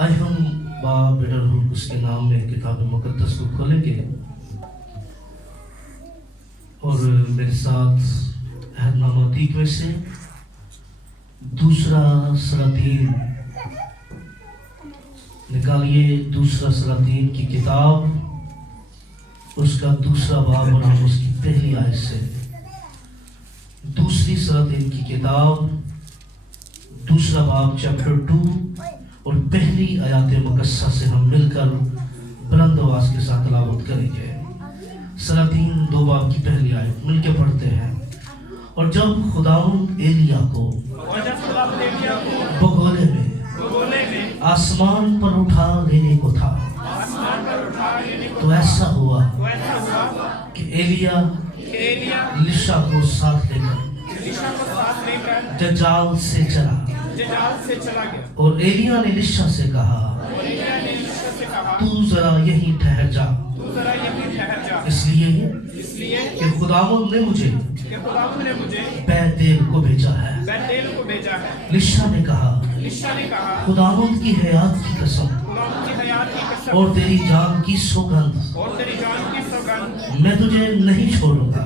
آج ہم باپ بیٹا روح اس کے نام میں کتاب مقدس کو کھولیں گے اور میرے ساتھ عہد نامہ تیک میں سے دوسرا سلاطین نکالیے. دوسرا سلاطین کی کتاب اس کا دوسرا باب اور ہم اس کی پہلی آیت سے دوسری سلاطین کی کتاب دوسرا باب چیپٹر 2 اور پہلی آیات مقدسہ سے ہم مل کر بلند آواز کے ساتھ تلاوت کریں گے. سلاطین 2 باب کی پہلی آیت مل کے پڑھتے ہیں. اور جب خداوند ایلیا کو بگولے میں آسمان پر اٹھا لینے کو تھا تو ایسا ہوا کہ ایلیا لشا کو ساتھ لے کر ججال سے چلا اور ایلیا نے لشا سے کہا تو ذرا یہیں ٹھہر جا اس لیے کہ خداوند نے مجھے بیتیل کو بھیجا ہے. لشا نے کہا خداوند کی حیات کی قسم اور تیری جان کی سوگند میں تجھے نہیں چھوڑوں گا.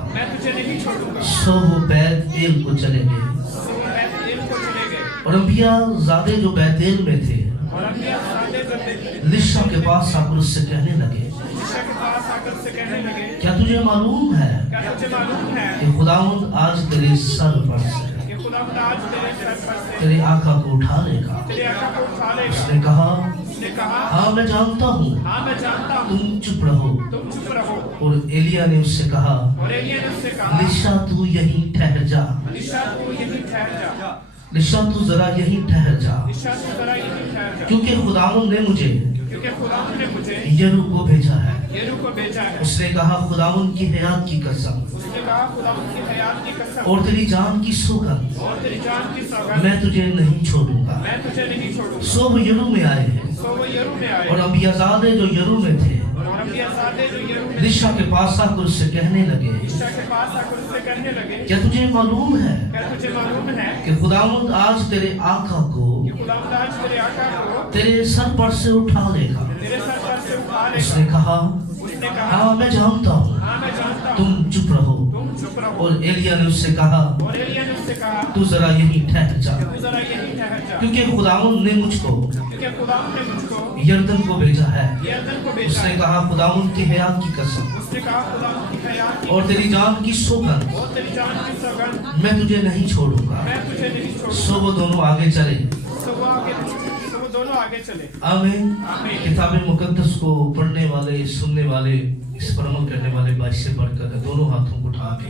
سو وہ بیتیل کو چلے گئے اور انبیاء زادے جو بیتیل میں تھے لشا کے پاس آ کر اس سے کہنے لگے کیا تجھے معلوم ہے کہ خداوند آج تیرے سر پر سے تیرے آقا کو اٹھا لے گا. اس نے کہا ہاں میں جانتا ہوں تم چپ رہو. اور ایلیا نے اس سے کہا لشا تو یہیں ٹھہر جا. لشا تو ذرا یہیں ٹھہر جا کیونکہ خداوند نے مجھے یرو کو بھیجا ہے. اس نے کہا خداوند کی حیات کی قسم اور تیری جان کی سوگند میں تجھے نہیں چھوڑوں گا. سو وہ یرو میں آئے ہیں اور انبیاء زادے جو یرو میں تھے لشا کے پاس آ کر اس سے کہنے لگے کیا تجھے معلوم ہے کہ خداوند آج تیرے آقا کو تیرے سر پر سے اٹھا لے گا. اس نے کہا ہاں میں جانتا ہوں تم چپ رہو. اور ایلیا نے اس سے کہا تو ذرا یہیں ٹھہر جا کیونکہ خداوند نے مجھ کو یردن کو بھیجا ہے. اس نے کہا خداوند کی حیات کی قسم اور تیری جان کی سوگند میں تجھے نہیں چھوڑوں گا. سو وہ دونوں آگے چلے. آمین. کتاب مقدس کو پڑھنے والے سننے والے اس پر عمل کرنے والے باعث سے برکت ہے. دونوں ہاتھوں کو اٹھا کے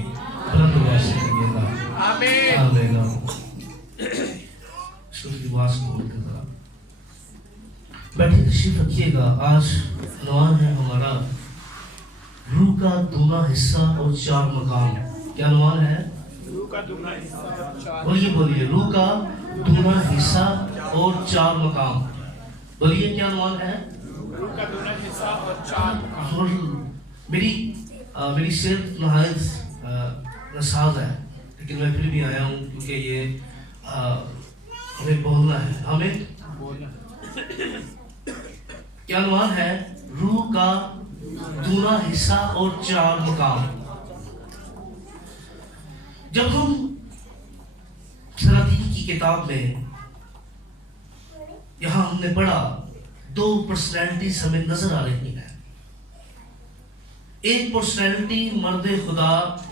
بلند آواز سے کہیے گا آمین. آمین. سوچ آواز کو بول کے ذرا بیٹھے تشریف رکھیے گا. آج عنوان ہے ہمارا روح کا دونا حصہ اور 4 مقام. کیا عنوان ہے؟ بولیے بولیے روح کا دونا حصہ اور 4 مقام. بولیے کیا عنوان ہے؟ روح کا دونا حصہ اور 4 مقام. میری صحت نہایت ناساز ہے لیکن میں پھر بھی آیا ہوں کیونکہ یہ ہمیں بولنا ہے. ہمیں کیا عنوان ہے؟ روح کا دونا حصہ اور 4 مقام. جب ہم سلاطین کی کتاب میں یہاں ہم نے پڑھا 2 پرسنالٹیز ہمیں نظر آ رہی ہیں. ایک پرسنالٹی مرد خدا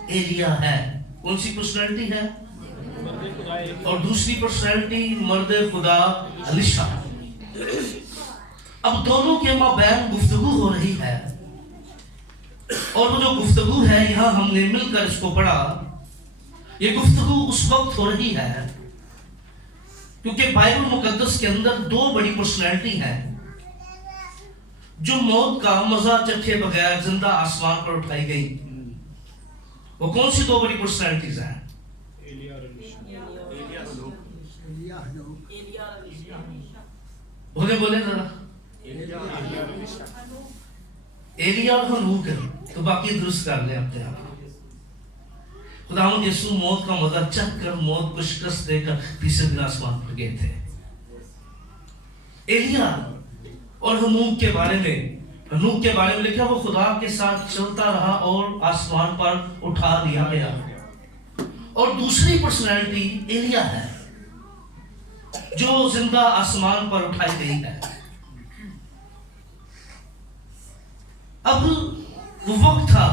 ایلیا ہے. کون سی پرسنالٹی ہے؟ اور دوسری پرسنالٹی مرد خدا لشا. اب دونوں کے مابین گفتگو ہو رہی ہے اور وہ جو گفتگو ہے یہاں ہم نے مل کر اس کو پڑھا. یہ گفتگو اس وقت ہو رہی ہے کیونکہ بائبل مقدس کے اندر 2 بڑی پرسنالٹی ہیں جو موت کا مزہ چکھے بغیر زندہ آسمان پر اٹھائی گئی. وہ کون سی 2 بڑی پرسنالٹیز ہیں؟ بولے ذرا ایلیا اور ہنوک. تو باقی درست کر لیں اپنے آپ. خداوند یسوع موت کا مزہ چکھ کر موت کو شکست دے کر تیسرے دن آسمان پر گئے تھے. ایلیا اور ہنوک کے بارے میں لکھا وہ خدا کے ساتھ چلتا رہا اور آسمان پر اٹھا لیا گیا. اور دوسری پرسنالٹی ایلیا ہے جو زندہ آسمان پر اٹھائی گئی ہے. اب وہ وقت تھا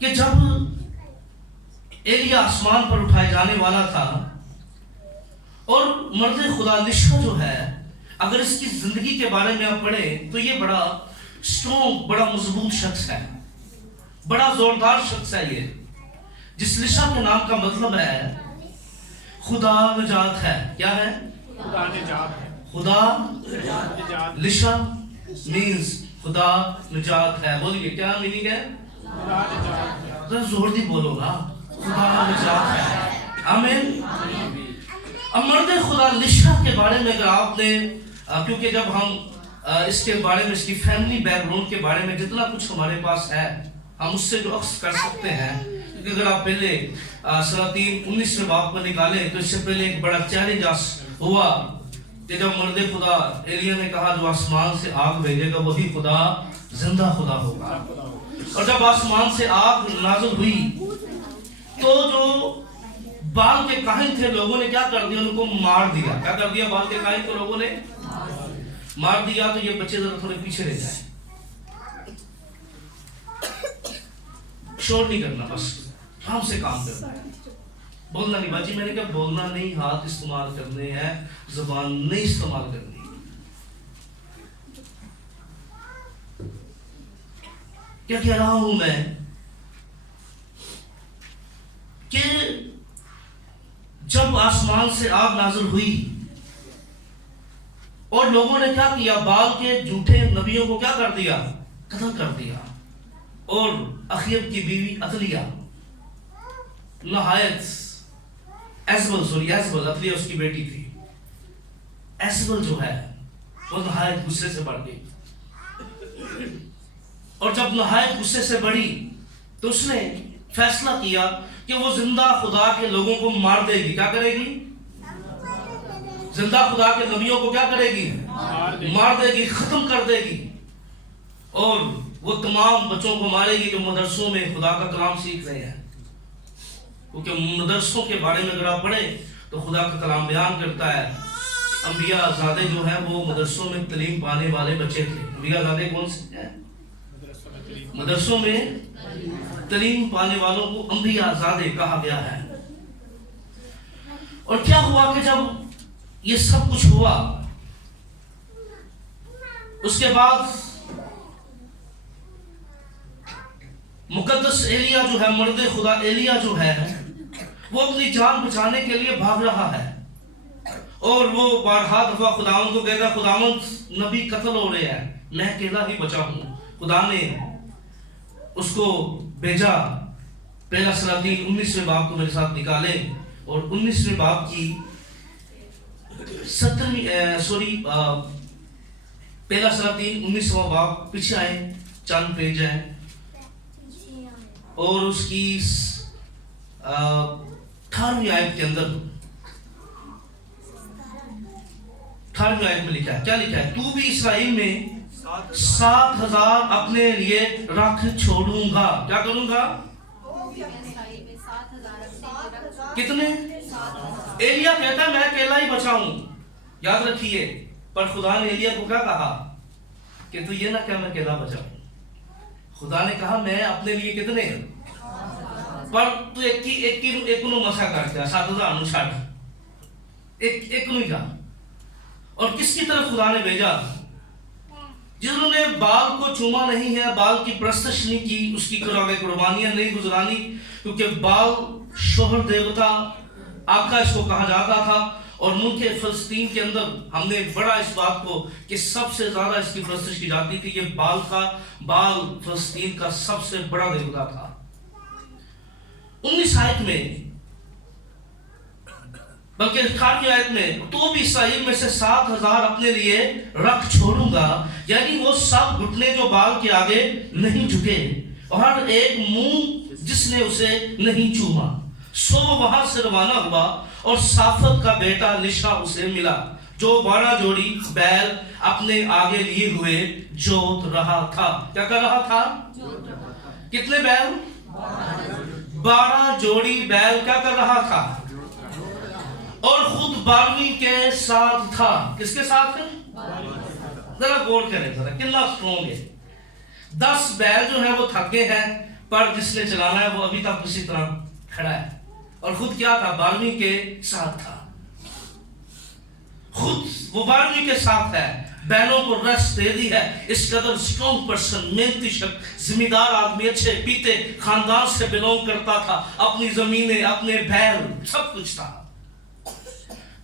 کہ جب ایلیا آسمان پر اٹھائے جانے والا تھا، اور مرد خدا لشا جو ہے، اگر اس کی زندگی کے بارے میں آپ پڑھیں تو یہ بڑا اسٹرونگ، بڑا مضبوط شخص ہے، بڑا زوردار شخص ہے. یہ جس لشا کے نام کا مطلب ہے خدا نجات ہے. کیا ہے؟ خدا نجات ہے. خدا لشا مینز خدا نجات ہے. بولیے کیا میننگ ہے؟ خدا نجات ہے. زور دی بولو نا، خدا نجات ہے. آمین. اب مرد خدا لشا کے بارے میں اگر آپ نے، کیونکہ جب ہم اس کے بارے میں، اس کی فیملی بیک گراؤنڈ کے بارے میں جتنا کچھ ہمارے پاس ہے ہم اس سے جو عکس کر سکتے ہیں، کیونکہ اگر آپ پہلے سلاطین 19 باب کو نکالیں تو اس سے پہلے ایک بڑا چیلنج ہوا کہ جب مرد خدا ایلیا نے کہا جو آسمان سے آگ بھیجے گا وہی خدا زندہ خدا ہوگا. اور جب آسمان سے آگ نازل ہوئی تو جو بال کے کاہن تھے لوگوں نے کیا کر دیا؟ ان کو مار دیا. کیا کر دیا؟ بال کے کاہن کو لوگوں نے مار دیا. تو یہ بچے ذرا تھوڑے پیچھے رہ جائیں، شور نہیں کرنا، بس آرام سے کام کرنا ہے، بولنا نہیں. باجی میں نے کہا بولنا نہیں، ہاتھ استعمال کرنے ہیں، زبان نہیں استعمال کرنی. کیا کہہ رہا ہوں میں کہ جب آسمان سے آگ نازل ہوئی اور لوگوں نے کیا کیا؟ بال کے جھوٹے نبیوں کو کیا کر دیا؟ قتل کر دیا. اور اخیب کی بیوی عتلیہ نہایت ایزبل عتلیہ اس کی بیٹی تھی. ایزبل جو ہے وہ نہایت غصے سے بڑھ گئی، اور جب نہایت غصے سے بڑھی تو اس نے فیصلہ کیا کہ وہ زندہ خدا کے لوگوں کو مار دے گی. کیا کرے گی؟ زندہ خدا کے نبیوں کو کیا کرے گی؟ مار دے گی، ختم کر دے گی. اور وہ تمام بچوں کو مارے گی جو مدرسوں میں خدا کا کلام سیکھ رہے ہیں، کیونکہ مدرسوں کے بارے میں اگر آپ پڑھیں تو خدا کا کلام بیان کرتا ہے انبیاء زادے جو ہیں وہ مدرسوں میں تعلیم پانے والے بچے تھے. انبیاء زادے کون سے ہیں؟ مدرسوں میں تعلیم پانے والوں کو انبیاء زادے کہا گیا ہے. اور کیا ہوا کہ جب یہ سب کچھ ہوا اس کے بعد مقدس ایلیا جو ہے، مرد خدا ایلیا جو ہے، وہ اپنی جان بچانے کے لیے بھاگ رہا ہے. اور وہ بارہا دفعہ خداوند کو کہتا ہے خداوند نبی قتل ہو رہے ہیں، میں اکیلا ہی بچا ہوں. خدا نے اس کو بھیجا. پہلا سلاطین 19 باب کو میرے ساتھ نکالے، اور 19 باب کی 17 پہلا سلاطین 19 باب پیچھے آئے، چند پیج ہے، اور اس کی 18ویں آیت کے اندر 18ویں آیت میں لکھا ہے. کیا لکھا ہے؟ تو بھی اسرائیل میں 7,000 اپنے لیے رکھ چھوڑوں گا. کیا کروں گا؟ کتنے؟ ایلیا کہتا ہے میں اکیلا ہی بچا ہوں، یاد رکھیے. پر خدا نے ایلیا کو کیا کہا کہ تو یہ نہ کہ میں اکیلا بچا ہوں. خدا نے کہا میں اپنے لیے کتنے؟ پر تو ایک نو مسا کرتا ہے 7,000 نو چھاڑ، ایک نو ہی جا. اور کس کی طرف خدا نے بھیجا؟ جنہوں نے بال کو چوما نہیں ہے، بال کی پرستش نہیں کی، اس کی قربانیاں نہیں گزرانی، کیونکہ بال شوہر دیوتا آقا اس کو کہا جاتا تھا. اور ملک فلسطین کے اندر ہم نے بڑا اس بات کو کہ سب سے زیادہ اس کی پرستش کی جاتی تھی. یہ بال فلسطین کا سب سے بڑا دیوتا تھا. 19 آیت میں، بلکہ 18ویں آیت میں، تو بھی اسرائیل میں سے 7,000 اپنے لیے رکھ چھوڑوں گا. یعنی وہ سب گھٹنے جو بال کے آگے نہیں جھکے، اور ہر ایک منہ جس نے اسے نہیں چوما. سو وہ وہاں سے روانہ ہوا اور صافت کا بیٹا لشا اسے ملا. جو 12 جوڑی بیل اپنے آگے لیے ہوئے جوت رہا تھا. کیا کر رہا تھا؟ کتنے بیل؟ 12 جوڑی بیل کیا کر رہا تھا؟ اور خود 12ویں کے ساتھ تھا. کس کے ساتھ ہے؟ ذرا غور کریں ذرا کتنا اسٹرانگ ہے. 10 بیل جو ہیں وہ تھکے ہیں پر جس نے چلانا ہے وہ ابھی تک اسی طرح کھڑا ہے. اور خود کیا تھا؟ 12ویں کے ساتھ تھا. خود وہ 12ویں کے ساتھ ہے. بیلوں کو ریسٹ دے دی ہے. اس قدر اسٹرانگ پرسن، محنتی شخص، ذمہ دار آدمی، اچھے پیتے خاندان سے بلونگ کرتا تھا. اپنی زمینیں، اپنے بیل، سب کچھ تھا.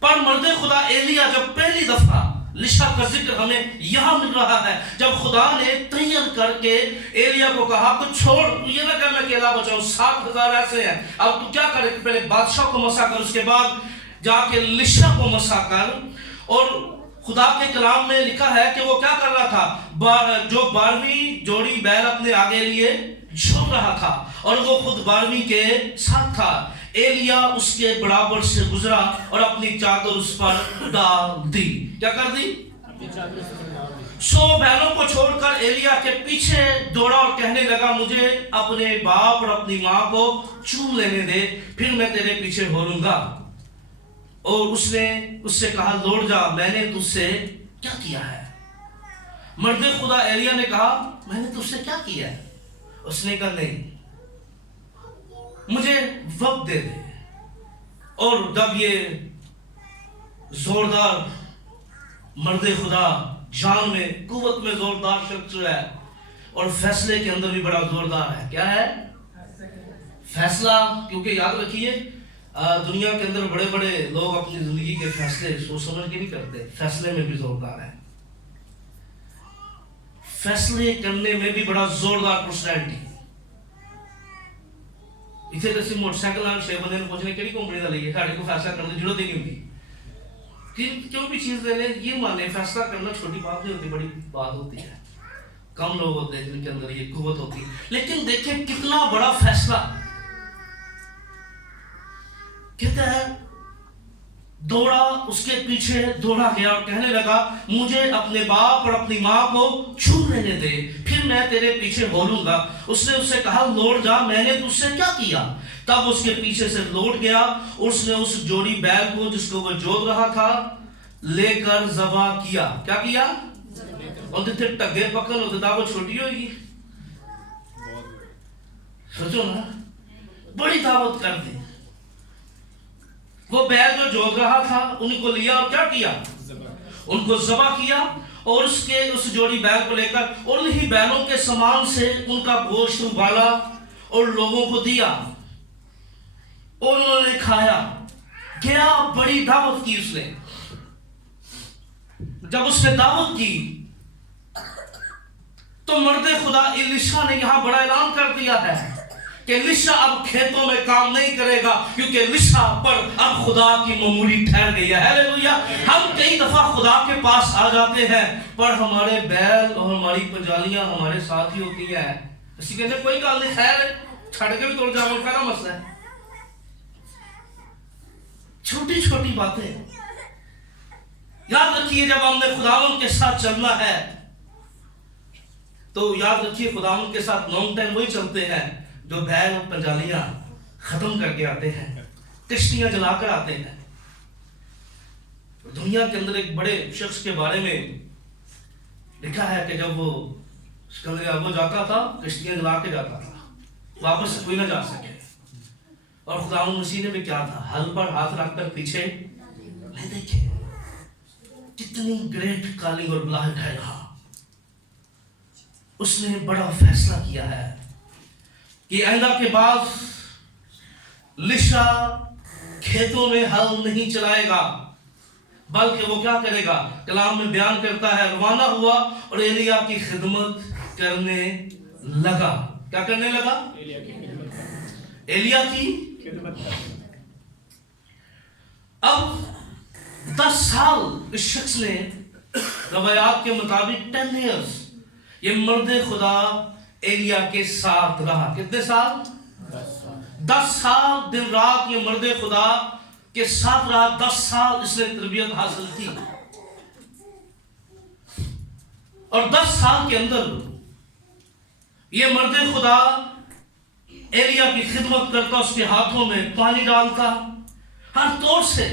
پر مرد خدا ایلیا جب پہلی دفعہ لشا کا ذکر ہمیں یہاں مل رہا ہے، جب خدا نے تیار کر کے ایلیا کو کہا کہ چھوڑ، تو یہ نہ کہ میں اکیلا بچاؤں، 7,000 ایسے ہیں، اب تو کیا کرے؟ پہلے بادشاہ کو مسا کر، اس کے بعد جا کے لشا کو مسا کر. اور خدا کے کلام میں لکھا ہے کہ وہ کیا کر رہا تھا؟ جو 12ویں جوڑی بیل اپنے آگے لیے جھوک رہا تھا اور وہ خود 12ویں کے ساتھ تھا. ایلیا اس کے برابر سے گزرا اور اپنی چادر اس پر ڈال دی. کیا کر دی؟ 100 بیلوں کو چھوڑ کر ایلیا کے پیچھے دوڑا اور کہنے لگا مجھے اپنے باپ اور اپنی ماں کو چوم لینے دے، پھر میں تیرے پیچھے ہو لوں گا. اور اس نے اس سے کہا لوٹ جا، میں نے تجھ سے کیا کیا ہے؟ مرد خدا ایلیا نے کہا میں نے تجھ سے کیا کیا ہے؟ اس نے کہا نہیں، مجھے وقت دے دے. اور جب یہ زوردار مرد خدا جان میں، قوت میں زوردار شخص ہے اور فیصلے کے اندر بھی بڑا زوردار ہے. کیا ہے؟ فیصلہ. کیونکہ یاد رکھیے دنیا کے اندر بڑے بڑے لوگ اپنی زندگی کے فیصلے سوچ سمجھ کے نہیں کرتے، فیصلے میں بھی زوردار ہے. فیصلے کرنے میں بھی بڑا زوردار پرسنالٹی. اتنے جیسے موٹر سائیکل آن 6 بندے نے پوچھنے کیڑی کمپنی کا لئیے، ساڑھے کو فیصلہ کرنے ضرورت ہی نہیں ہوتی. کیوں بھی چیز لے لیں یہ مانے فیصلہ کرنا چھوٹی بات نہیں ہوتی، بڑی بات ہوتی ہے. کم لوگ ہوتے ہیں جن کے اندر یہ قوت ہوتی ہے. لیکن دیکھیں کتنا بڑا فیصلہ. کہتا ہے دوڑا، اس کے پیچھے دوڑا گیا اور کہنے لگا مجھے اپنے باپ اور اپنی ماں کو چھو لینے دے، پھر میں تیرے پیچھے بولوں گا. اس نے اس سے کہا لوٹ جا، میں نے تجھ سے کیا کیا؟ تب اس کے پیچھے سے لوٹ گیا. اس نے اس جوڑی بیل کو جس کو وہ جوت رہا تھا لے کر ذبح کیا. کیا کیا؟ اور تھے ٹگے پکڑ ہوتے تھا، وہ چھوٹی ہوگی. سوچو نا، بڑی دعوت کر دی. وہ بیل جو جوت رہا تھا ان کو لیا اور کیا کیا؟ ان کو ذبح کیا. اور اس جوڑی بیل کو لے کر اور انہی بیلوں کے سامان سے ان کا گوشت ابالا اور لوگوں کو دیا اور انہوں نے کھایا. کیا بڑی دعوت کی اس نے. جب اس نے دعوت کی تو مرد خدا الیشا نے یہاں بڑا اعلان کر دیا ہے کہ لشا اب کھیتوں میں کام نہیں کرے گا، کیونکہ لشا پر اب خدا کی معمولی ٹھہر گئی ہے. ہیلیلویا. ہم کئی دفعہ خدا کے پاس آ جاتے ہیں پر ہمارے بیل اور ہماری پنجالیاں ہمارے ساتھ ہی ہوتی ہیں. اسی کہتے کوئی گل نہیں، خیر ہے، چھڑ کے بھی توڑ جاؤ، کیا مسئلہ ہے؟ چھوٹی چھوٹی باتیں. یاد رکھیے جب ہم نے خداوند کے ساتھ چلنا ہے تو یاد رکھیے خداوند کے ساتھ لانگ ٹائم وہی چلتے ہیں جو بیل اور پنجالیاں ختم کر کے آتے ہیں، کشتیاں جلا کر آتے ہیں. دنیا کے اندر ایک بڑے شخص کے بارے میں لکھا ہے کہ جب وہ سکندریہ جاتا تھا کشتیاں جلا کے جاتا تھا، واپس کوئی نہ جا سکے. اور خداوند مسیح نے بھی کیا تھا؟ ہل پر ہاتھ رکھ کر پیچھے نہیں دیکھے. کتنی گریٹ کالنگ اور بلاہٹ ہے یہاں. اس نے بڑا فیصلہ کیا ہے کہ آئندہ کے بعد لشا کھیتوں میں ہل نہیں چلائے گا، بلکہ وہ کیا کرے گا؟ کلام میں بیان کرتا ہے روانہ ہوا اور ایلیا کی خدمت کرنے لگا. کیا کرنے لگا؟ ایلیا کی خدمت. اب 10 سال اس شخص نے روایات کے مطابق 10 ایئرز یہ مرد خدا ایلیا کے ساتھ رہا. کتنے سال؟ 10 سال دن رات یہ مرد خدا کے ساتھ رہا. 10 سال اس نے تربیت حاصل کی. اور 10 سال کے اندر یہ مرد خدا ایلیا کی خدمت کرتا، اس کے ہاتھوں میں پانی ڈالتا، ہر طور سے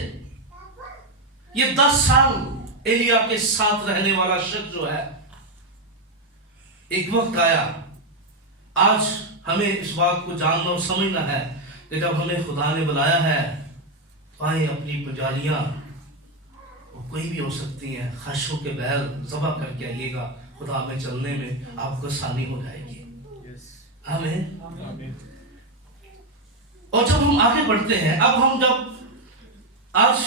یہ 10 سال ایلیا کے ساتھ رہنے والا شخص جو ہے، ایک وقت آیا، آج ہمیں اس بات کو جاننا اور سمجھنا ہے کہ جب ہمیں خدا نے بلایا ہے تو آئیں اپنی پجاریاں وہ کوئی بھی ہو سکتی ہیں، خشوں کے بیل ذبح کر کے آئیے گا، خدا میں چلنے میں آپ کو آسانی ہو جائے گی۔ آمین۔ اور جب ہم آگے بڑھتے ہیں، اب ہم جب آج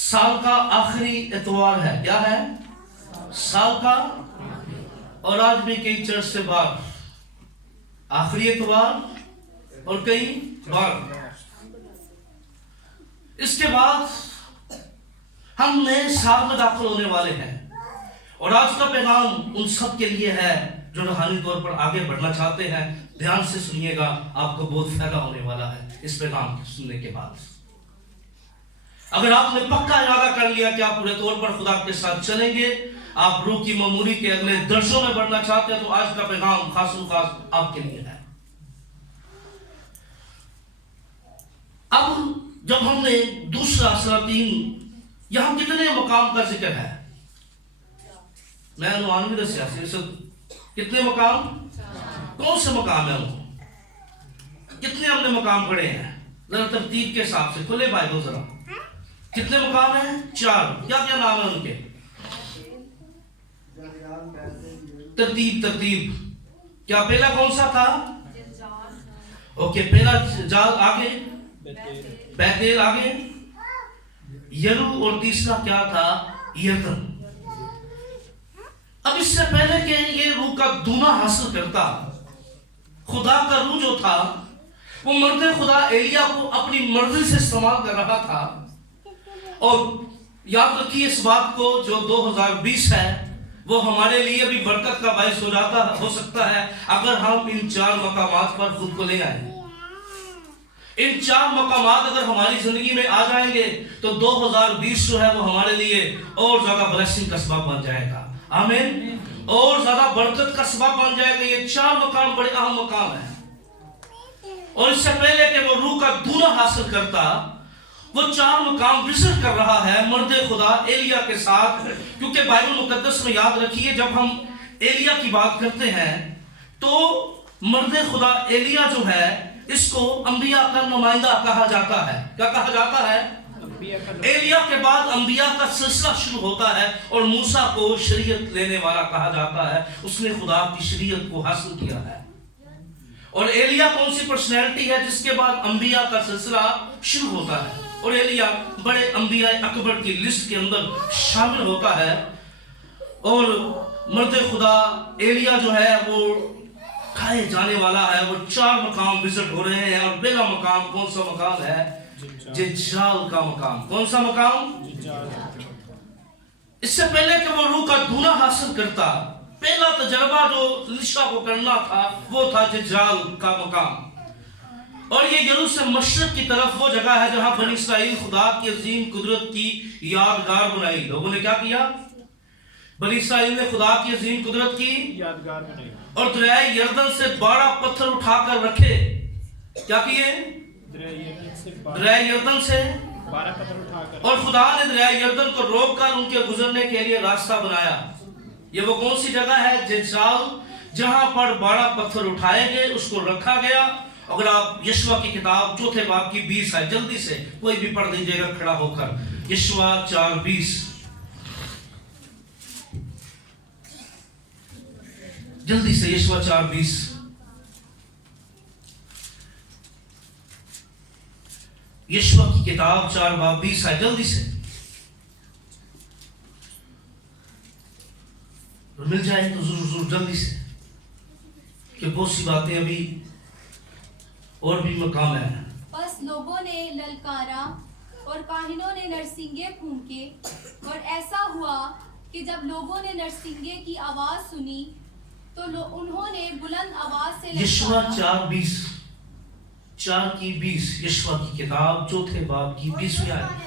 سال کا آخری اتوار ہے، کیا ہے؟ سال کا، اور آج بھی کئی چرچ سے بار آخری اتوار اور کئی بار، اس کے بعد ہم نئے سال میں داخل ہونے والے ہیں، اور آج کا پیغام ان سب کے لیے ہے جو روحانی طور پر آگے بڑھنا چاہتے ہیں۔ دھیان سے سنیے گا، آپ کو بہت فائدہ ہونے والا ہے اس پیغام کو سننے کے بعد۔ اگر آپ نے پکا ارادہ کر لیا کہ آپ پورے طور پر خدا کے ساتھ چلیں گے، آپ روح کی معمولی کے اگلے درسوں میں بڑھنا چاہتے ہیں، تو آج کا پیغام خاص آپ کے لیے ہے۔ اب جب ہم نے دوسرا سلاطین، یہاں کتنے مقام کا ذکر ہے؟ میں نوانوی سیاسی کتنے مقام؟ کون سے مقام ہے وہ؟ کتنے ہم نے مقام پڑھے ہیں؟ ذرا ترتیب کے حساب سے کھلے بائبل ذرا، کتنے مقام ہیں؟ 4۔ کیا کیا نام ہے ان کے؟ ترتیب کیا پہلا کون سا تھا؟ اوکے، پہلا جال، آگے بیتیل، آگے یلو، اور تیسرا کیا تھا؟ یردن۔ اب اس سے پہلے کہ یہ روح کا دونہ حاصل کرتا، خدا کا روح جو تھا وہ مرد خدا ایلیا کو اپنی مرضی سے استعمال کر رہا تھا۔ اور یاد رکھیے اس بات کو، جو 2020 ہے وہ ہمارے لیے بھی برکت کا باعث ہو سکتا ہے اگر ہم ان 4 مقامات پر خود کو لے آئیں۔ ان 4 مقامات اگر ہماری زندگی میں آ جائیں گے تو 2020 جو ہے وہ ہمارے لیے اور زیادہ بلیسنگ کا سبب بن جائے گا۔ آمین۔ اور زیادہ برکت کا سبب بن جائے گا۔ یہ 4 مقام بڑے اہم مقام ہیں، اور اس سے پہلے کہ وہ روح کا دونہ حاصل کرتا، وہ 4 مقام وزٹ کر رہا ہے مرد خدا ایلیا کے ساتھ۔ کیونکہ بائبل مقدس میں یاد رکھیے، جب ہم ایلیا کی بات کرتے ہیں تو مرد خدا ایلیا جو ہے اس کو انبیاء کا نمائندہ کہا جاتا ہے۔ کیا کہا جاتا ہے؟ ایلیا کے بعد انبیاء کا سلسلہ شروع ہوتا ہے، اور موسیٰ کو شریعت لینے والا کہا جاتا ہے، اس نے خدا کی شریعت کو حاصل کیا ہے۔ اور ایلیا کون سی پرسنالٹی ہے جس کے بعد انبیاء کا سلسلہ شروع ہوتا ہے، اور ایلیا بڑے انبیاء اکبر کی لسٹ کے اندر شامل ہوتا ہے۔ اور مرد خدا ایلیا جو ہے وہ کھائے جانے والا ہے۔ وہ 4 مقام وزٹ ہو رہے ہیں، اور پہلا مقام کون سا مقام ہے؟ ججال کا مقام۔ کون سا مقام؟ اس سے پہلے کہ وہ روح کا دونہ حاصل کرتا، پہلا تجربہ جو لشا کو کرنا تھا وہ تھا ججال کا مقام۔ اور یہ یرو سے مشرق کی طرف وہ جگہ ہے جہاں بنی اسرائیل خدا کی عظیم قدرت کی یادگار بنائی۔ لوگوں نے کیا کیا؟ بنی اسرائیل نے خدا کی عظیم قدرت کی یادگار بنائی، اور دریائے یردن سے 12 پتھر اٹھا کر رکھے۔ کیا کیے؟ دریائے یردن سے 12 پتھر اٹھا کر، اور خدا نے دریائے یردن کو روک کر ان کے گزرنے کے لیے راستہ بنایا۔ یہ وہ کون سی جگہ ہے؟ ججال، جہاں پر 12 پتھر اٹھائے گئے، اس کو رکھا گیا۔ اگر آپ یشوع کی کتاب 4 باب کی 20 ہے، جلدی سے کوئی بھی پڑھ دیجئے گا کھڑا ہو کر، یشوع 4:20، جلدی سے یشوع 4:20۔ یشوع کی کتاب 4 باب 20 ہے، جلدی سے مل جائے تو ضرور جلدی سے، کہ بہت سی باتیں ابھی اور بھی مقام ہے۔ بس لوگوں نے للکارا اور کاہنوں نے نرسنگے پھونکے، اور ایسا ہوا کہ جب لوگوں نے نرسنگے کی آواز سنی تو انہوں نے بلند آواز سے یشوع 4:20، 4:20، یشوع کی کتاب 4 باب کی 20ویں آیت۔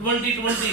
2020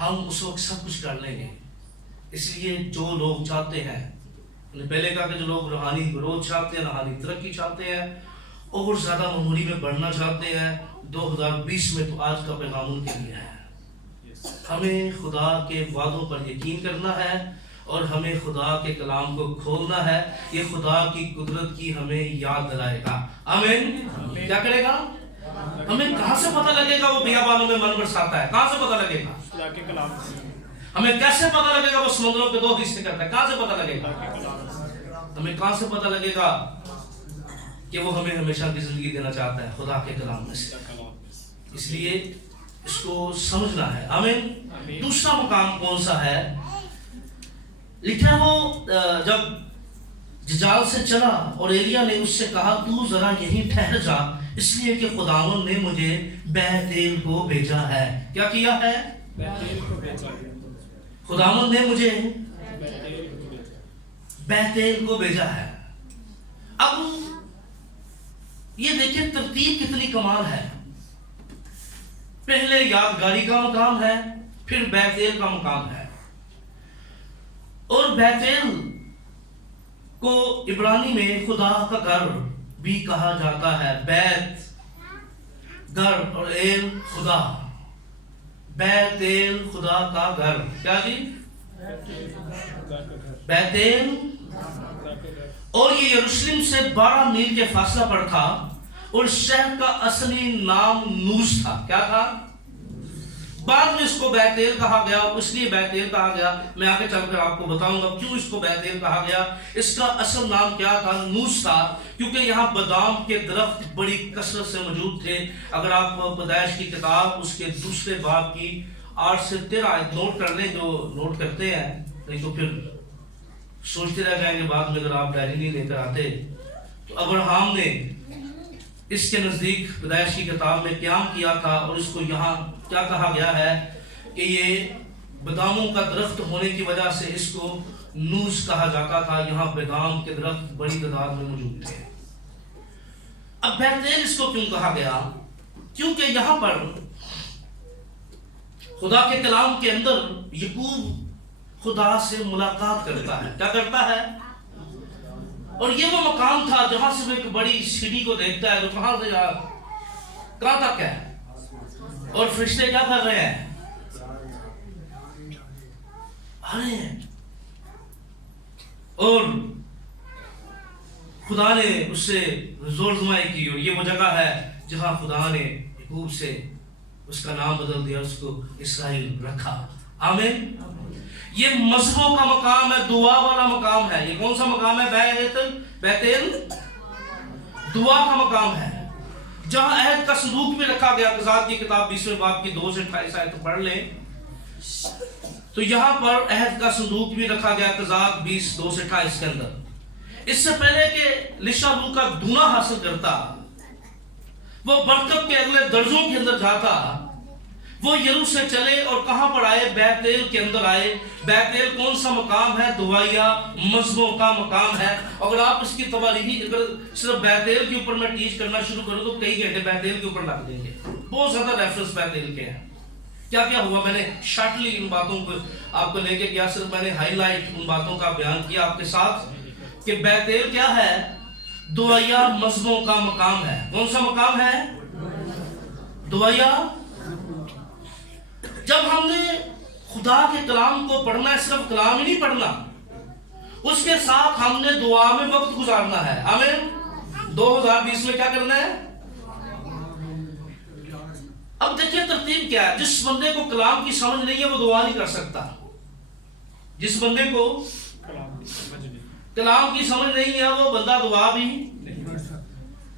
ہم اس وقت سب کچھ کر لیں گے. اس لیے جو لوگ چاہتے ہیں، پہلے کہا کہ جو لوگ روحانی گروتھ چاہتے ہیں، روحانی ترقی چاہتے ہیں اور زیادہ معمولی میں بڑھنا چاہتے ہیں، 2020 میں تو آج کا پیغام ان کے لیے ہے. ہمیں خدا کے وعدوں پر یقین کرنا ہے اور ہمیں خدا کے کلام کو کھولنا ہے. یہ خدا کی قدرت کی ہمیں یاد دلائے گا. آمین. کیا کرے گا؟ ہمیں کہاں سے پتہ لگے گا وہ بیابانوں میں من برساتا ہے؟ کہاں سے پتہ لگے گا؟ خدا کے کلام سے. ہمیں کیسے پتہ لگے گا وہ سمندروں کے 2 حصے کرتا ہے؟ کہاں سے پتہ لگے گا؟ ہمیں کہاں سے پتہ لگے گا کہ وہ ہمیں ہمیشہ کی زندگی دینا چاہتا ہے؟ خدا کے کلام میں سے. اس لیے اس کو سمجھنا ہے. آمین. دوسرا مقام کون سا ہے؟ لکھا وہ جب ججال سے چلا اور ایلیا نے اس سے کہا تو ذرا یہیں ٹھہر جا، اس لیے کہ خداوند نے مجھے بیتیل کو بھیجا ہے. کیا کیا ہے؟ خداوند نے مجھے بیتیل کو بھیجا ہے. اب یہ دیکھیں ترتیب کتنی کمال ہے. پہلے یادگاری کا مقام ہے، پھر بیتیل کا مقام ہے. اور بیتیل کو عبرانی میں خدا کا گھر بھی کہا جاتا ہے. بیت گھر اور ایل خدا. بیتیل خدا کا گھر. کیا جی؟ بیتیل. اور یہ یروشلم سے 12 میل کے فاصلہ پر تھا اور شہر کا اصلی نام نوس تھا. کیا تھا؟ بعد میں اس کو بیتیل کہا گیا. اس لیے بیتیل کہا گیا، میں آگے چل کر آپ کو بتاؤں گا کیوں اس کو بیتیل کہا گیا. اس کا اصل نام کیا تھا؟ نوس تھا، کیونکہ یہاں بادام کے درخت بڑی کثرت سے موجود تھے. اگر آپ پیدائش کی کتاب اس کے 2 باب کی 8 سے 13 آیت نوٹ کر لیں، جو نوٹ کرتے ہیں، نہیں تو پھر سوچتے رہ جائیں گے بعد میں اگر آپ ڈائری نہیں لے کر آتے. تو ابراہیم نے اس کے نزدیک پیدائش کی کتاب میں قیام کیا تھا، اور اس کو یہاں کیا کہا گیا ہے کہ یہ باداموں کا درخت ہونے کی وجہ سے اس کو نوس کہا جاتا تھا. یہاں بادام کے درخت بڑی تعداد میں موجود تھے. اب بیتیل اس کو کیوں کہا گیا؟ کیونکہ یہاں پر خدا کے کلام کے اندر یعقوب خدا سے ملاقات کرتا ہے. کیا کرتا ہے؟ اور یہ وہ مقام تھا جہاں سے وہ ایک بڑی سیڑھی کو دیکھتا ہے جو کہاں سے کہاں تک ہے، اور فرشتے کیا کر رہے ہیں؟ آ رہے ہیں. اور خدا نے اس سے زور زمائی کی، اور یہ وہ جگہ ہے جہاں خدا نے یعقوب سے اس کا نام بدل دیا، اس کو اسرائیل رکھا. آمین. یہ مذہبوں کا مقام ہے، دعا والا مقام ہے. یہ کون سا مقام ہے؟ بیتیل دعا کا مقام ہے، جہاں عہد کا صندوق بھی رکھا گیا. قضات کی کتاب 20 باب کی 2 سے 28 آیت پڑھ لیں تو یہاں پر عہد کا صندوق بھی رکھا گیا. قضات 20 2 سے 28 کے اندر. اس سے پہلے کہ لشا روح کا دونہ حاصل کرتا، وہ برکت کے اگلے درجوں کے اندر جاتا، وہ یرو سے چلے اور کہاں پر آئے؟ بیتیل کے اندر آئے. بیتیل کون سا مقام ہے؟ دعائیا مذہبوں کا مقام ہے. اگر آپ اس کی تواریخ اگر صرف بیتیل کے اوپر میں ٹیچ کرنا شروع کروں تو کئی گھنٹے بیتیل کے اوپر لگ دیں گے. بہت زیادہ ریفرنس بیتیل کے ہیں. کیا کیا ہوا؟ میں نے شارٹلی ان باتوں کو آپ کو لے کے گیا، صرف میں نے ہائی لائٹ ان باتوں کا بیان کیا آپ کے ساتھ کہ بیتیل کیا ہے؟ دعائیا مذہبوں کا مقام ہے. کون سا مقام ہے؟ دعائیا. جب ہم نے خدا کے کلام کو پڑھنا ہے، صرف کلام ہی نہیں پڑھنا، اس کے ساتھ ہم نے دعا میں وقت گزارنا ہے. آمین. 2020 میں کیا کرنا ہے؟ اب دیکھیں ترتیب کیا ہے. جس بندے کو کلام کی سمجھ نہیں ہے وہ دعا نہیں کر سکتا. جس بندے کو کلام کی سمجھ نہیں ہے وہ بندہ دعا بھی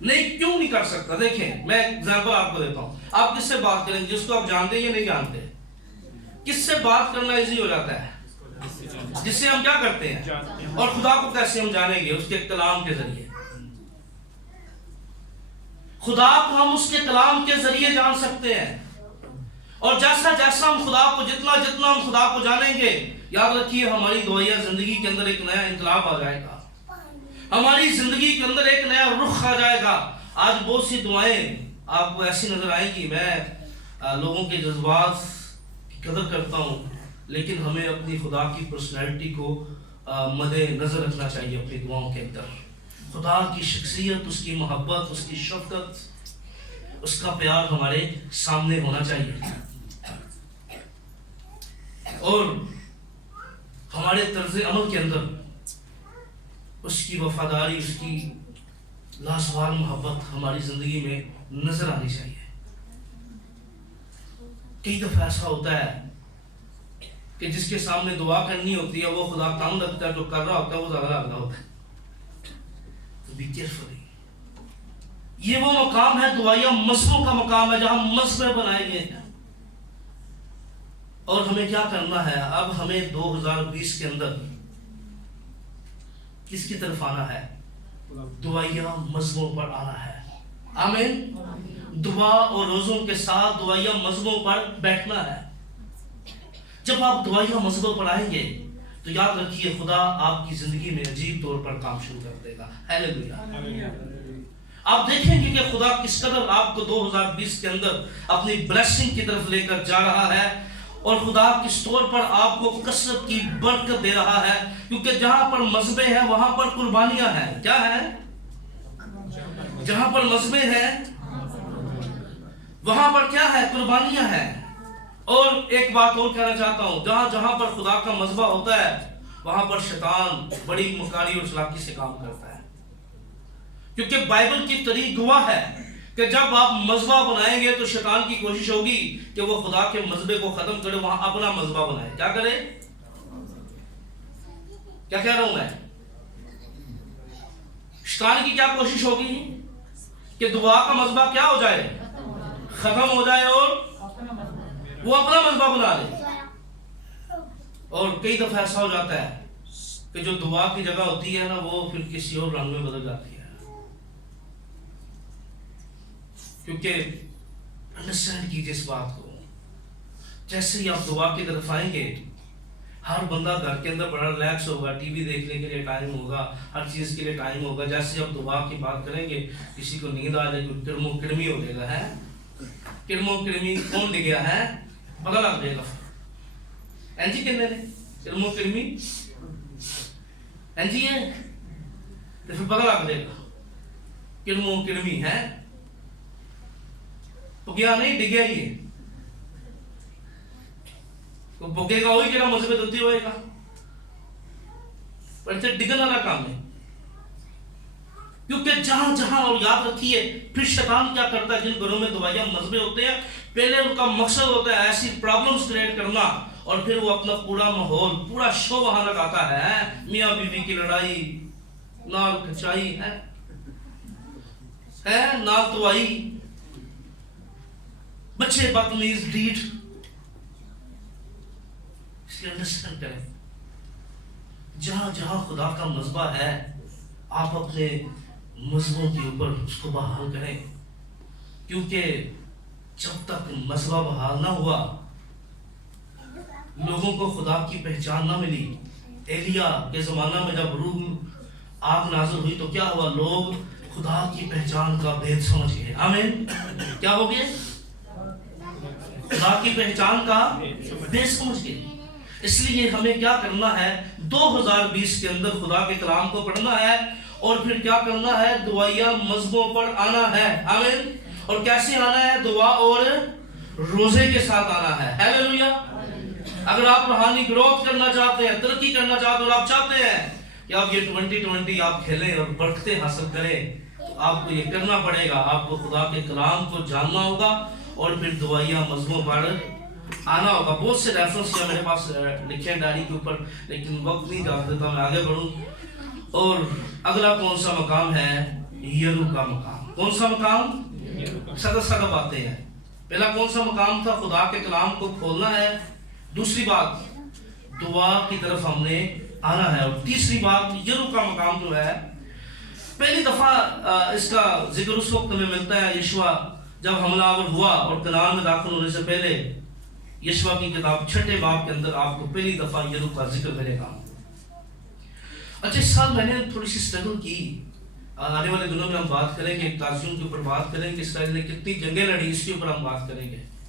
نہیں. کیوں نہیں کر سکتا؟ دیکھیں میں ایگزامپل آپ کو دیتا ہوں. آپ کس سے بات کریں گے؟ جس کو آپ جانتے ہیں یا نہیں جانتے؟ کس سے بات کرنا ایزی ہو جاتا ہے؟ جس سے ہم کیا کرتے ہیں. اور خدا کو کیسے ہم جانیں گے؟ اس کے کلام کے ذریعے. خدا کو ہم اس کے کلام کے ذریعے جان سکتے ہیں. اور جیسا جیسا ہم خدا کو جتنا ہم خدا کو جانیں گے، یاد رکھیے ہماری دعائیا زندگی کے اندر ایک نیا انقلاب آ جائے گا. ہماری زندگی کے اندر ایک نیا رخ آ جائے گا. آج بہت سی دعائیں آپ کو ایسی نظر آئیں گی، میں لوگوں کے جذبات قدر کرتا ہوں، لیکن ہمیں اپنی خدا کی پرسنالٹی کو مد نظر رکھنا چاہیے اپنی دعاؤں کے اندر. خدا کی شخصیت، اس کی محبت، اس کی شفقت، اس کا پیار ہمارے سامنے ہونا چاہیے، اور ہمارے طرز عمل کے اندر اس کی وفاداری، اس کی لازوال محبت ہماری زندگی میں نظر آنی چاہیے. کئی دفعہ ایسا ہوتا ہے کہ جس کے سامنے دعا کرنی ہوتی ہے وہ خدا کم لگتا ہے، جو کر رہا ہوتا ہے وہ زیادہ لگنا ہوتا ہے. تو بی کیئرفل. یہ وہ مقام ہے، دعائیہ مذہبوں کا مقام ہے جہاں مذہب بنائے گئے ہیں. اور ہمیں کیا کرنا ہے؟ اب ہمیں 2020 کے اندر کس کی طرف آنا ہے؟ دعائیہ مذہبوں پر آنا ہے. آمین. دعا اور روزوں کے ساتھ دعائیہ مذہبوں پر بیٹھنا ہے. جب آپ دعائیہ مذہبوں پر آئیں گے تو یاد رکھیے خدا آپ کی زندگی میں عجیب طور پر کام شروع کر دے گا. ہیلیلویا. آپ دیکھیں گے کہ خدا کس قدر آپ کو 2020 کے اندر اپنی بلیسنگ کی طرف لے کر جا رہا ہے، اور خدا کس طور پر آپ کو کثرت کی برکت دے رہا ہے. کیونکہ جہاں پر مذہبیں ہیں وہاں پر قربانیاں ہیں. کیا ہے؟ جہاں پر مذہبیں ہیں وہاں پر کیا ہے؟ قربانیاں ہیں. اور ایک بات اور کہنا چاہتا ہوں، جہاں پر خدا کا مذبح ہوتا ہے وہاں پر شیطان بڑی مکاری اور چلاکی سے کام کرتا ہے. کیونکہ بائبل کی طریق گواہ ہے کہ جب آپ مذبح بنائیں گے تو شیطان کی کوشش ہوگی کہ وہ خدا کے مذبح کو ختم کرے، وہاں اپنا مذبح بنائے. کیا کرے؟ کیا کہہ رہا ہوں میں؟ شیطان کی کیا کوشش ہوگی کہ دعا کا مذبح کیا ہو جائے؟ ختم ہو جائے اور وہ اپنا مذبح بنا لے. اور کئی دفعہ ایسا ہو جاتا ہے کہ جو دعا کی جگہ ہوتی ہے نا وہ پھر کسی اور رنگ میں بدل جاتی ہے. کیونکہ انڈرسٹینڈ کیجیے اس بات کو، جیسے ہی آپ دعا کی طرف آئیں گے ہر بندہ گھر کے اندر بڑا ریلیکس ہوگا، ٹی وی دیکھنے کے لیے ٹائم ہوگا، ہر چیز کے لیے ٹائم ہوگا. جیسے آپ دعا کی بات کریں گے کسی کو نیند آ جائے گی، کرمو کرمی ہو جائے گا. ہے کرمو کرمی کون لے گیا ہے؟ پتہ لگ جائے گا. جی کہنے نے کرمو کرمی جی ہے تو پھر پتہ لگ جائے گا کرمو کرمی ہے تو کیا نہیں ڈگیا ہی ہے تو بکے گا وہی جڑا مذہب دتی ہوئے گا، پر تے ڈگن والا کام ہے. کیونکہ جہاں اور یاد رکھیے پھر شیطان کیا کرتا ہے، جن گھروں میں دعائیہ مذہبیں ہوتے ہیں پہلے ان کا مقصد ہوتا ہے ایسی پرابلمز کریٹ کرنا، اور پھر وہ اپنا پورا ماحول پورا شو وہاں لگاتا ہے. میاں بیوی کی لڑائی، نال کھچائی ہے نال توائی، بچے بدتمیز ڈیٹ. اس لیے انڈرسٹینڈ کریں جہاں خدا کا مذبح ہے آپ اپنے مذہبوں کے اوپر اس کو بحال کریں. کیونکہ جب تک مذبح بحال نہ ہوا لوگوں کو خدا کی پہچان نہ ملی. ایلیا کے زمانہ میں جب روح آگ نازل ہوئی تو کیا ہوا؟ لوگ خدا کی پہچان کا بھید سمجھ گئے. آمین. کیا ہو گئے؟ خدا کی پہچان کا بھید سمجھ گئے. اس لیے ہمیں کیا کرنا ہے؟ 2020 کے اندر خدا کے کلام کو پڑھنا ہے، اور پھر کیا کرنا ہے؟ دعائیہ مذہبوں پر آنا ہے. آمین. اور کیسے آنا ہے؟ دعا اور روزے کے ساتھ آنا ہے. ہیلیلویا. اگر آپ روحانی گروتھ کرنا چاہتے ہیں، ترقی کرنا چاہتے ہیں، اور آپ چاہتے ہیں کہ آپ یہ 2020 آپ کھیلیں اور برکتیں حاصل کریں، تو آپ کو یہ کرنا پڑے گا. آپ کو خدا کے کلام کو جاننا ہوگا اور پھر دعائیہ مذہبوں پر آنا ہوگا. بہت سے ریفرنس میرے پاس لکھے ہیں ڈائری کے اوپر، لیکن وقت نہیں جان دیتا میں آگے بڑھوں. اور اگلا کون سا مقام ہے؟ یرو کا مقام. کون سا مقام؟ سدا باتیں ہیں. پہلا کون سا مقام تھا؟ خدا کے کلام کو کھولنا ہے. دوسری بات دعا کی طرف ہم نے آنا ہے. اور تیسری بات یرو کا مقام جو ہے، پہلی دفعہ اس کا ذکر اس وقت میں ملتا ہے یشوع جب حملہ آور ہوا اور کنعان میں داخل ہونے سے پہلے. یشوع کی کتاب 6 باب کے اندر آپ کو پہلی دفعہ یرو کا ذکر ملے گا. اچھا اس سال میں نے تھوڑی سی سٹرگل کی. آنے والے دنوں میں ہم بات کریں گے تازیوں کے اوپر بات کریں گے، اسرائیل نے کتنی جنگیں لڑی اس کے اوپر ہم بات کریں گے.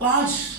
5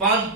5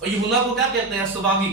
اور یوحنا کو کیا کہتے ہیں؟ استباغی.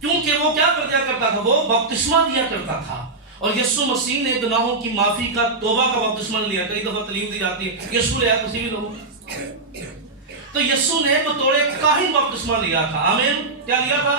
کیونکہ وہ کیا کر دیا کرتا تھا؟ وہ بپتسمہ دیا کرتا تھا. اور یسوع مسیح نے گناہوں کی معافی کا، توبہ کا بپتسمہ لیا. کئی دفعہ تعلیم دی جاتی ہے یسوع لیا کسی بھی لوگ، تو یسوع نے بطور کاہن بپتسمہ لیا تھا. آمین. کیا لیا تھا؟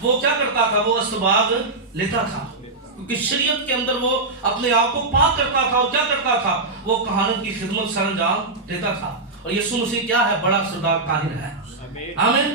وہ کیا کرتا تھا؟ وہ استباغ لیتا تھا. کیونکہ شریعت کے اندر وہ اپنے آپ کو پاک کرتا تھا اور کیا کرتا تھا؟ وہ کہانت کی خدمت سر انجام دیتا تھا. اور یسوع مسیح کیا ہے؟ بڑا سردار کاہن ہے. آمین.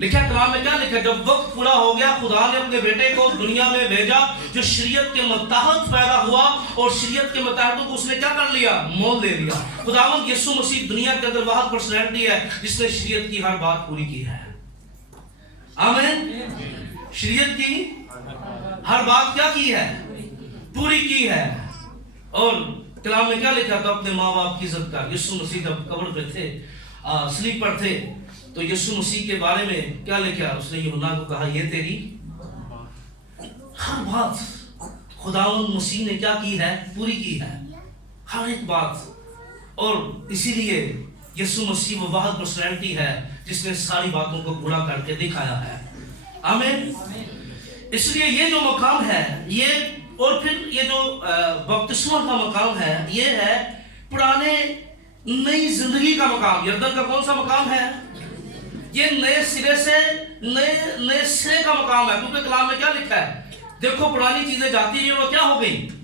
لکھا کلام میں کیا لکھا؟ جب وقت پورا ہو گیا خدا نے اپنے بیٹے کو دنیا میں بھیجا جو شریعت کے متحد پیدا ہوا، اور شریعت کے متحدوں کو اس نے کیا کر لیا؟ مول لے لیا. خداوند یسوع مسیح دنیا کے اندر واحد پرسنالٹی ہے جس نے شریعت کی ہر بات پوری کی ہے. آمین. شریعت کی ہر بات کیا کی ہے؟ پوری کی ہے. اور کلام میں کیا لکھا تھا؟ اپنے ماں باپ کی عزت کر. یسوع مسیح جب قبر پہ تھے، سلیپ پر تھے، تو یسوع مسیح کے بارے میں کیا لکھا؟ اس نے یوحنا کو کہا یہ تیری ہر بات خداوند مسیح نے کیا کی ہے؟ پوری کی ہے، ہر ایک بات. اور اسی لیے یسوع مسیح وہ واحد پرسنالٹی ہے جس نے ساری باتوں کو پورا کر کے دکھایا ہے. آمین. اس لیے یہ جو مقام ہے یہ، اور پھر یہ جو بپتسمہ کا مقام ہے یہ ہے پرانے نئی زندگی کا مقام. یردن کا کون سا مقام ہے؟ یہ نئے سرے سے نئے سرے کا مقام ہے. کیونکہ کلام میں کیا لکھا ہے؟ دیکھو پرانی چیزیں جاتی ہیں وہ کیا ہو گئی؟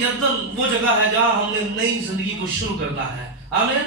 یردن وہ جگہ ہے جہاں ہم نے نئی زندگی کو شروع کرنا ہے. آمین.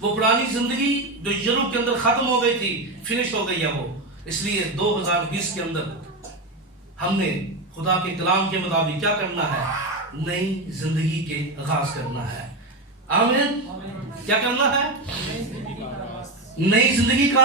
وہ پرانی زندگی جو یورپ کے اندر ختم ہو گئی تھی، فنش ہو گئی ہے وہ. اس لیے 2020 کے اندر ہم نے خدا کے کلام کے مطابق کیا کرنا ہے؟ نئی زندگی کے آغاز کرنا ہے. آمین. کیا کرنا ہے؟ نئی زندگی کا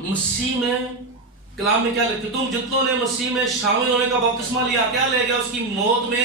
مسیح میں کلام میں کیا لکھتے؟ تم جتنوں نے مسیح میں شامل ہونے کا بپتسمہ لیا، کیا لے گیا؟ اس کی موت میں.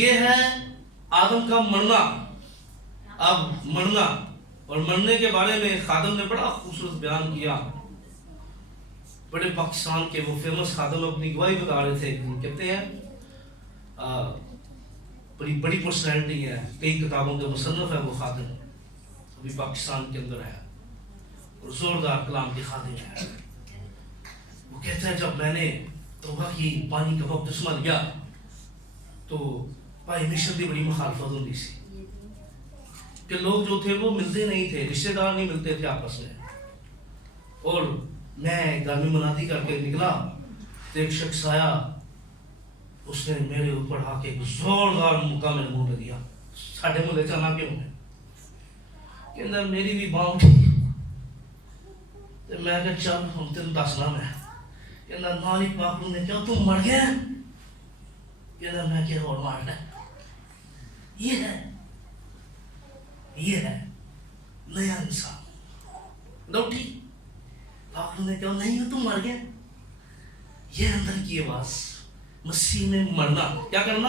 یہ ہے آدم کا مرنا. اب مرنا اور مرنے کے بارے میں خادم نے بڑا خوبصورت بیان کیا. بڑے پاکستان کے وہ فیمس خادم اپنی گواہی بتا رہے تھے. کہتے ہیں بڑی پرسنالٹی ہے، کئی کتابوں کے مصنف ہے وہ خادم، ابھی پاکستان کے اندر ہے اور زوردار کلام کے خادم ہے. وہ کہتا ہے جب میں نے توبہ کی، پانی کا بپتسمہ لیا، تو بھائی مشن کی بڑی مخالفت ہوتی سی کہ لوگ جو تھے وہ ملتے نہیں تھے، رشتے دار نہیں ملتے تھے آپس میں. اور میں گرمی منادی کر کے نکلا تو ایک شخص آیا، اس نے میرے اوپر آ کے ایک زوردار مکہ میرے منہ میں دیا. ساڑھے ملے چانا کیوں ہے کہ اندر میری بھی باں اٹھی. تو میں کہا چل ہم تین دسنا میں کہ اندر نالی پاکلو نے کیا تم مر گیا؟ کہ اندر میں کیا اور مارنا ہے. یہ ہے نیا انسان. ڈاؤٹی پاکلو نے کہا نہیں ہو تم مر گیا. یہ اندر کی آواز مسیح میں مرنا. کیا کرنا؟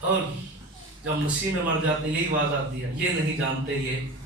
اور جب مسیح میں مر جاتے ہیں یہی آواز آتی ہے، یہ نہیں جانتے یہ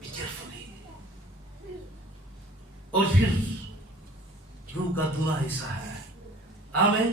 Be carefully. اور پھر روح کا دھواں حصہ ہے. آمین.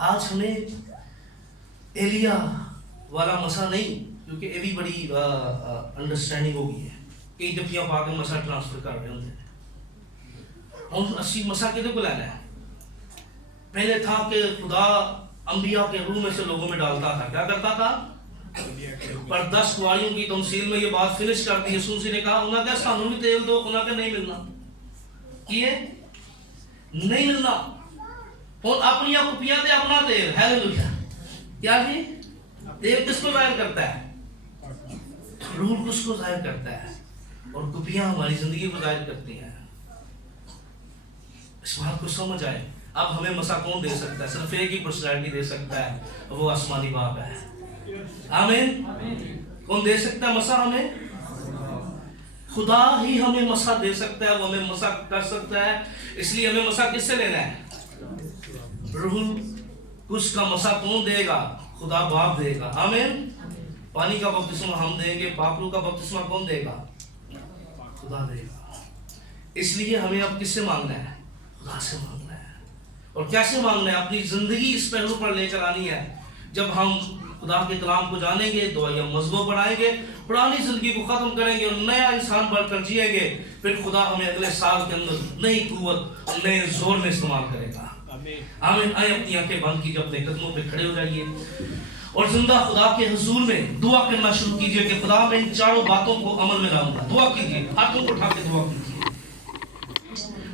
آج ہمیں ایلیا والا مسا نہیں، کیونکہ یہ بھی بڑی انڈرسٹینڈنگ ہو گئی ہے. کئی دفعہ پا کے مسا ٹرانسفر کر رہے ہوتے ہیں. ہم اسی مسا کدے کو لینا ہے؟ پہلے تھا کہ خدا انبیاء کے روح میں سے لوگوں میں ڈالتا تھا. کیا کرتا تھا؟ پر 10 کواریوں کی تمثیل میں یہ بات فنش کر دی. یسوع مسیح نے کہا انہاں کہ سانوں بھی تیل دو، انہاں کہ نہیں ملنا. کیے نہیں ملنا. اور اپنی کپیاں تے اپنا تیل. ہیلیلویا. کیا جی؟ تیل کس کو ظاہر کرتا ہے؟ روح کس کو ظاہر کرتا ہے، اور کپیاں ہماری زندگی کو ظاہر کرتی ہیں. اس بات کو سمجھ آئے. اب ہمیں مسا کون دے سکتا ہے؟ صرف ایک ہی پرسنالٹی دے سکتا ہے، وہ آسمانی باپ ہے. آمین. کون دے سکتا ہے مسا ہمیں؟ خدا ہی ہمیں مسا دے سکتا ہے، وہ ہمیں مسا کر سکتا ہے. اس لیے ہمیں مسا کس سے لینا ہے؟ روح اس کا مسا کون دے گا؟ خدا باپ دے گا. آمین. پانی کا بپتسمہ ہم دیں گے، پاکلو کا بپتسمہ کون دے گا؟ خدا دے گا. اس لیے ہمیں اب کس سے مانگنا ہے؟ خدا سے مانگنا ہے. اور کیسے مانگنا ہے؟ اپنی زندگی اس پہلو پر لے کر آنی ہے. جب ہم خدا کے کلام کو جانیں گے، دعائیں مذہبوں بنائیں گے، پرانی زندگی کو ختم کریں گے اور نیا انسان بن کر جیئیں گے، پھر خدا ہمیں اگلے سال کے اندر نئی قوت اور نئے زور میں استعمال کرے گا. آمین. آئے اپنی آنکھیں بند کیجیے، اپنے قدموں پہ کھڑے ہو جائیے اور زندہ خدا کے حضور میں دعا کرنا شروع کیجیے کہ خدا میں ان چاروں باتوں کو عمل میں لاؤں گا. دعا کیجیے، ہاتھوں کو اٹھا کے دعا کیجیے،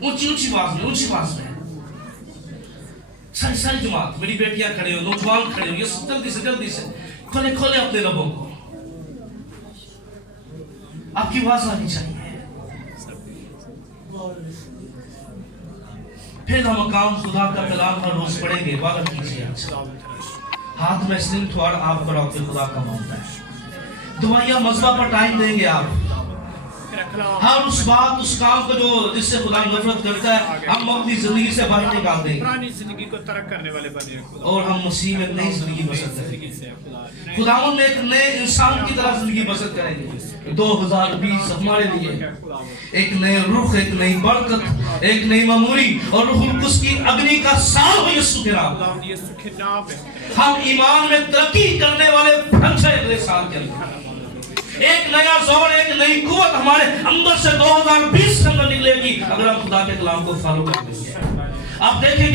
اونچی اونچی آواز میں، اونچی آواز میں. ساری جماعت، میری بیٹیاں کھڑے ہو، نوجوان کھڑے ہو، یہ جلدی سے کھولے اپنے لبوں کو. آپ کی آواز آنی چاہیے. پھر ہم مقام خدا کا کلام ہر روز پڑھیں گے. عبادت کیجیے. ہاتھ میں سلنگ تھوڑا آپ بڑھاؤ کہ خدا کا مانتا ہے. دعائیہ مذہبہ پر ٹائم دیں گے آپ. ہر اس بات، اس کام کو جو جس سے خدا نفرت کرتا ہے، ہم اپنی زندگی سے باہر نکال دیں گے پرانی زندگی کو ترک کرنے والے بنے اور ہم مسیح میں نئی زندگی بسر کریں گے. خداوند میں ایک نئے انسان کی طرح زندگی بسر کریں گے. 2020 ہمارے لیے ایک نئے رخ، ایک نئی برکت، ایک نئی معموری اور روح القدس کی اگنی کا سال ہو یسوع کے نام. ہم ایمان میں ترقی کرنے والے بن جائیں اگلے سال کے اندر. ایک نیا زور، ایک نئی قوت ہمارے اندر سے 2020 کے اندر نکلے گی اگر ہم خدا کے کلام کو فالو کریں گے. آپ دیکھیں